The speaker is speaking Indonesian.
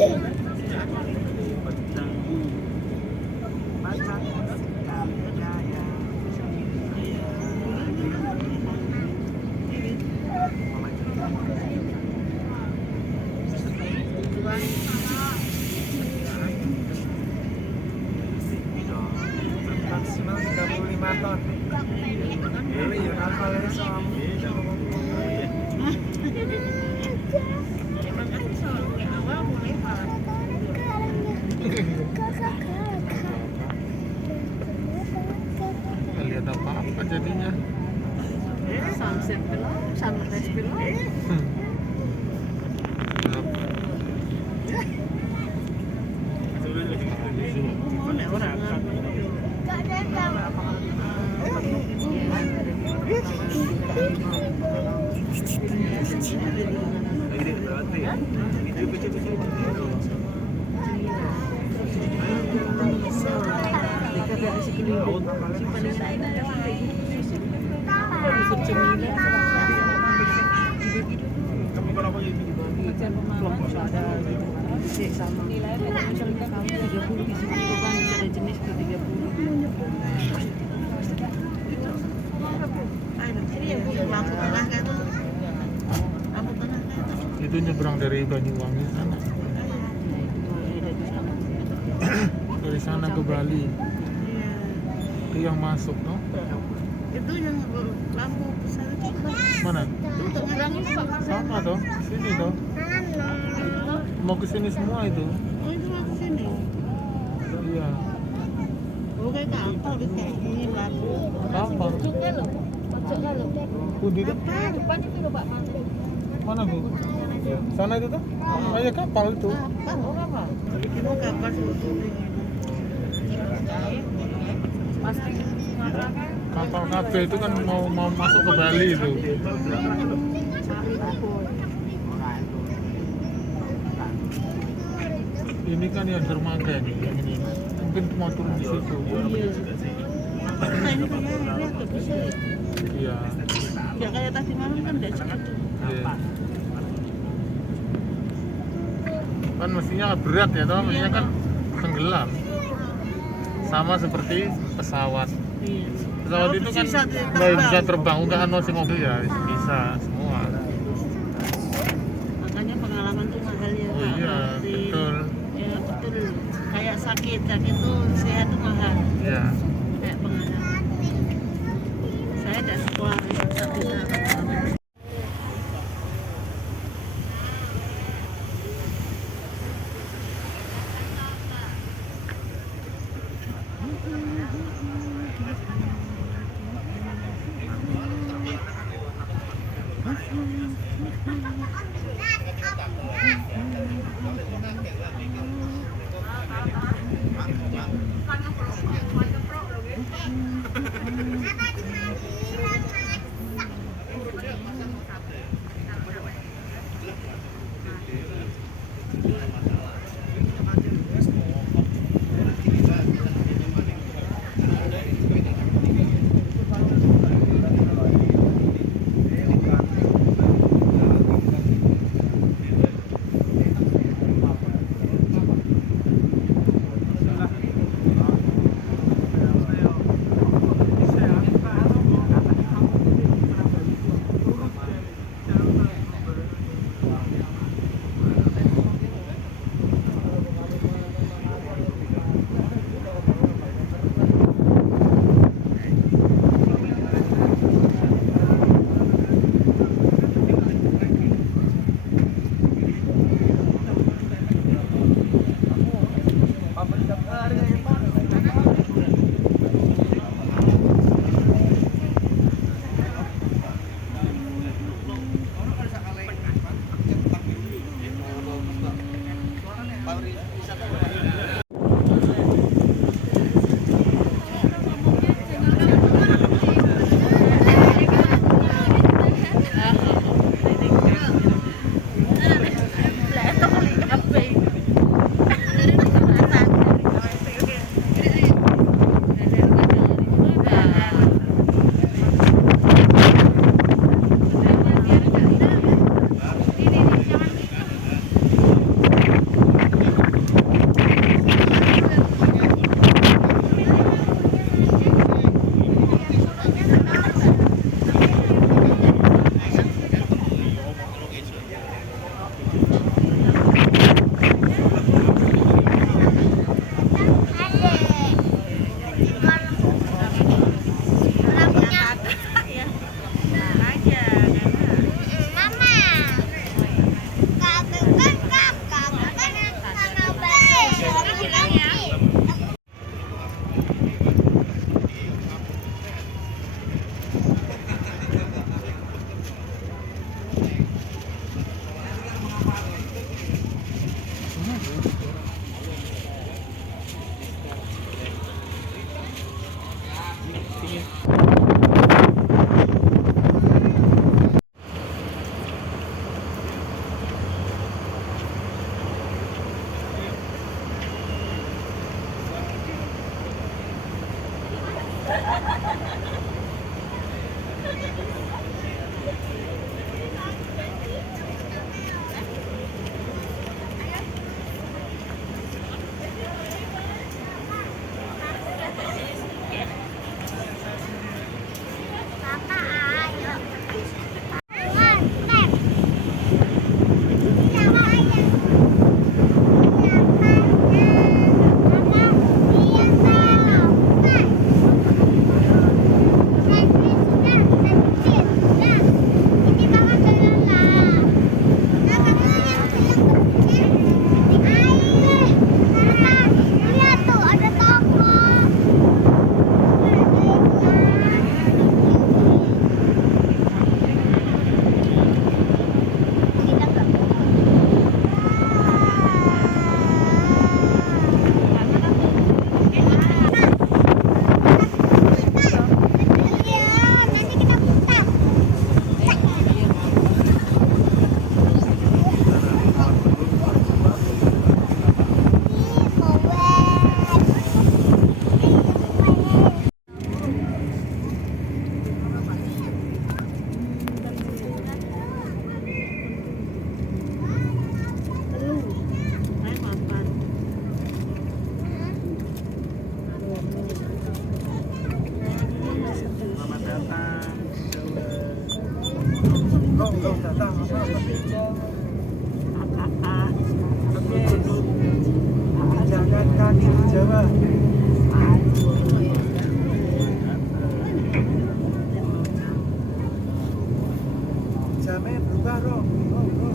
Maksimal 35 ton. Iya, kapal sama. Nggak lihat apa-apa jadinya. Sunset belum, sunrise belum. Mana orang nilai misalnya kamu 30 di sini itu kan bisa ada jenis ke 30. Itu nyebrang dari Banyuwangi sana. Dari sana ke Bali. Itu yang masuk, no? Itu yang lampu pesawat Mana? untuk ngurangin Pak. Sama toh, sini toh. Mau ke sini semua itu. Oh itu mau ke sini. Iya. Oh kayak kapal di sini lampu. Kapal. Di Depan itu loh Pak. mana bu? Sana itu tuh? Kayak kapal itu. Kapal. Itu kapal sebetulnya. Pasti Kapal kafe itu kan mau masuk ke Bali itu. Ini kan yang dermaga nih, yang ini. Mungkin mau turun di situ. Iya. Ya kayak tadi malam kan udah segitu. Iya. Kan mestinya berat ya, toh? Mestinya kan tenggelam. Sama seperti pesawat. Pesawat itu kan nggak bisa terbang, udah kan masih mobil ya, bisa semua. Makanya pengalaman tuh mahal ya. Oh iya, betul. Ya betul. Kayak sakit tuh sehat tuh mahal. Iya. Kayak pengalaman. Saya ada sekolah sakit. belum datang. Jangan kaki di Jawa. Jamnya berubah, Rom.